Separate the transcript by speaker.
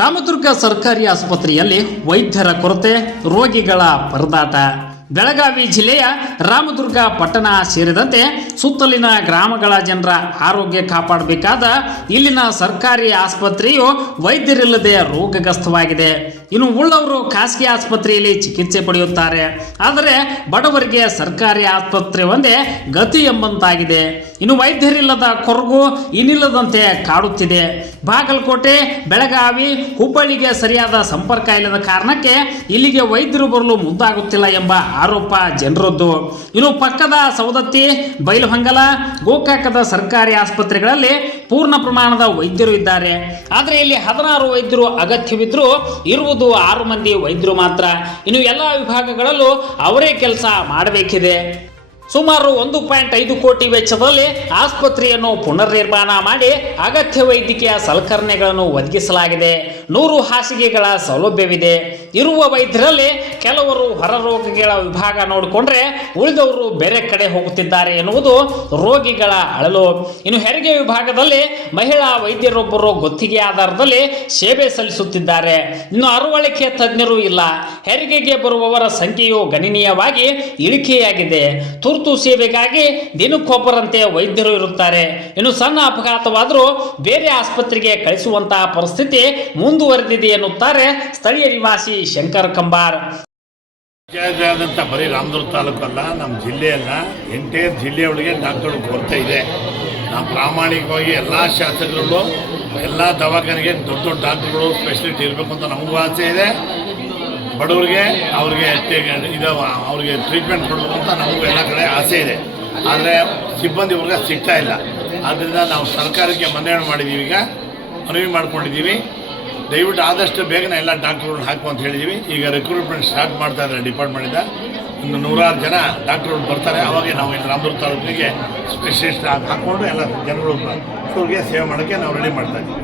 Speaker 1: ರಾಮದುರ್ಗ ಸರ್ಕಾರಿ ಆಸ್ಪತ್ರೆಯಲ್ಲಿ ವೈದ್ಯರ ಕೊರತೆ ರೋಗಿಗಳ ಪರದಾಟ. ಬೆಳಗಾವಿ ಜಿಲ್ಲೆಯ ರಾಮದುರ್ಗ ಪಟ್ಟಣ ಸೇರಿದಂತೆ ಸುತ್ತಲಿನ ಗ್ರಾಮಗಳ ಜನರ ಆರೋಗ್ಯ ಕಾಪಾಡಬೇಕಾದ ಇಲ್ಲಿನ ಸರ್ಕಾರಿ ಆಸ್ಪತ್ರೆಯು ವೈದ್ಯರಿಲ್ಲದೆ ರೋಗಗ್ರಸ್ತವಾಗಿದೆ. ಇನ್ನು ಉಳ್ಳವರು ಖಾಸಗಿ ಆಸ್ಪತ್ರೆಯಲ್ಲಿ ಚಿಕಿತ್ಸೆ ಪಡೆಯುತ್ತಾರೆ. ಆದರೆ ಬಡವರಿಗೆ ಸರ್ಕಾರಿ ಆಸ್ಪತ್ರೆ ಒಂದೇ ಗತಿ ಎಂಬಂತಾಗಿದೆ. ಇನ್ನು ವೈದ್ಯರಿಲ್ಲದ ಕೊರಗು ಇನ್ನಿಲ್ಲದಂತೆ ಕಾಡುತ್ತಿದೆ. ಬಾಗಲಕೋಟೆ, ಬೆಳಗಾವಿ, ಹುಬ್ಬಳ್ಳಿಗೆ ಸರಿಯಾದ ಸಂಪರ್ಕ ಇಲ್ಲದ ಕಾರಣಕ್ಕೆ ಇಲ್ಲಿಗೆ ವೈದ್ಯರು ಬರಲು ಮುಂದಾಗುತ್ತಿಲ್ಲ ಎಂಬ ಆರೋಪ ಜನರದ್ದು. ಇನ್ನು ಪಕ್ಕದ ಸವದತ್ತಿ ಬೈಲಹೊಂಗಲ ಗೋಕಾಕದ ಸರ್ಕಾರಿ ಆಸ್ಪತ್ರೆಗಳಲ್ಲಿ ಪೂರ್ಣ ಪ್ರಮಾಣದ ವೈದ್ಯರು ಇದ್ದಾರೆ. ಆದರೆ ಇಲ್ಲಿ ಹದಿನಾರು ವೈದ್ಯರು ಅಗತ್ಯವಿದ್ದರೂ ಇರುವುದು ಆರು ಮಂದಿ ವೈದ್ಯರು ಮಾತ್ರ. ಇನ್ನು ಎಲ್ಲ ವಿಭಾಗಗಳಲ್ಲೂ ಅವರೇ ಕೆಲಸ ಮಾಡಬೇಕಿದೆ. ಸುಮಾರು ಒಂದು ಪಾಯಿಂಟ್ ಐದು ಕೋಟಿ ವೆಚ್ಚದಲ್ಲಿ ಆಸ್ಪತ್ರೆಯನ್ನು ಪುನರ್ ನಿರ್ಮಾಣ ಮಾಡಿ ಅಗತ್ಯ ವೈದ್ಯಕೀಯ ಸಲಕರಣೆಗಳನ್ನು ಒದಗಿಸಲಾಗಿದೆ. ನೂರು ಹಾಸಿಗೆಗಳ ಸೌಲಭ್ಯವಿದೆ. ಇರುವ ವೈದ್ಯರಲ್ಲಿ ಕೆಲವರು ಹೊರ ರೋಗಿಗಳ ವಿಭಾಗ ನೋಡಿಕೊಂಡ್ರೆ ಉಳಿದವರು ಬೇರೆ ಕಡೆ ಹೋಗುತ್ತಿದ್ದಾರೆ ಎನ್ನುವುದು ರೋಗಿಗಳ ಅಳಲು. ಇನ್ನು ಹೆರಿಗೆ ವಿಭಾಗದಲ್ಲಿ ಮಹಿಳಾ ವೈದ್ಯರೊಬ್ಬರು ಗುತ್ತಿಗೆ ಆಧಾರದಲ್ಲಿ ಸೇವೆ ಸಲ್ಲಿಸುತ್ತಿದ್ದಾರೆ. ಇನ್ನು ಅರವಳಿಕೆ ತಜ್ಞರು ಇಲ್ಲ. ಹೆರಿಗೆಗೆ ಬರುವವರ ಸಂಖ್ಯೆಯು ಗಣನೀಯವಾಗಿ ಇಳಿಕೆಯಾಗಿದೆ. ತುರ್ತು ಸೇವೆಗಾಗಿ ದಿನಕ್ಕೊಬ್ಬರಂತೆ ವೈದ್ಯರು ಇರುತ್ತಾರೆ. ಇನ್ನು ಸಣ್ಣ ಅಪಘಾತವಾದರೂ ಬೇರೆ ಆಸ್ಪತ್ರೆಗೆ ಕಳಿಸುವಂತಹ ಪರಿಸ್ಥಿತಿ ಮುಂದುವರೆದಿದೆ ಎನ್ನುತ್ತಾರೆ ಸ್ಥಳೀಯ ನಿವಾಸಿ ಶಂಕರ್ ಕಂಬಾರ್.
Speaker 2: ಆದಂತ ಬರೀ ರಾಮದುರ್ಗ ತಾಲೂಕು ಅಲ್ಲ ನಮ್ಮ ಜಿಲ್ಲೆಯಲ್ಲ ಎಂಟೈರ್ ಜಿಲ್ಲೆಯೊಳಗೆ ಡಾಕ್ಟರ್ ಕೊರತೆ ಇದೆ. ನಾವು ಪ್ರಾಮಾಣಿಕವಾಗಿ ಎಲ್ಲ ಶಾಸಕರುಗಳು, ಎಲ್ಲ ದವಾಖಾನೆಗೆ ದೊಡ್ಡ ದೊಡ್ಡ ಡಾಕ್ಟರ್ಗಳು ಸ್ಪೆಷಲಿಸ್ಟ್ ಇರಬೇಕು ಅಂತ ನಮಗೂ ಆಸೆ ಇದೆ. ಬಡವ್ರಿಗೆ ಅವ್ರಿಗೆ ಇದು, ಅವ್ರಿಗೆ ಟ್ರೀಟ್ಮೆಂಟ್ ಕೊಡಬೇಕು ಅಂತ ನಮಗೂ ಎಲ್ಲ ಕಡೆ ಆಸೆ ಇದೆ. ಆದರೆ ಸಿಬ್ಬಂದಿ ವರ್ಗ ಸಿಗ್ತಾ ಇಲ್ಲ. ಆದ್ದರಿಂದ ನಾವು ಸರ್ಕಾರಕ್ಕೆ ಮನವಿ ಮಾಡಿದ್ದೀವಿ ಈಗ. ಮನವಿ ಮಾಡ್ಕೊಂಡಿದ್ದೀವಿ ದಯವಿಟ್ಟು ಆದಷ್ಟು ಬೇಗನೆ ಎಲ್ಲ ಡಾಕ್ಟ್ರುಗಳನ್ನ ಹಾಕು ಅಂತ ಹೇಳಿದ್ದೀವಿ ಈಗ ರಿಕ್ರೂಟ್ಮೆಂಟ್ ಸ್ಟಾರ್ಟ್ ಮಾಡ್ತಾ ಇದ್ದಾರೆ ಡಿಪಾರ್ಟ್ಮೆಂಟಿಂದ ಒಂದು ನೂರಾರು ಜನ ಡಾಕ್ಟ್ರುಗಳು ಬರ್ತಾರೆ. ಅವಾಗೆ ನಾವು ಇಲ್ಲಿ ರಾಮದುರ್ಗ ತಾಲೂಕಿಗೆ ಸ್ಪೆಷಲಿಸ್ಟ್ ಹಾಕ್ಕೊಂಡು ಎಲ್ಲ ಜನಗಳು ಸೇವೆ ಮಾಡೋಕ್ಕೆ ನಾವು ರೆಡಿ ಮಾಡ್ತಾ ಇದ್ದೀವಿ.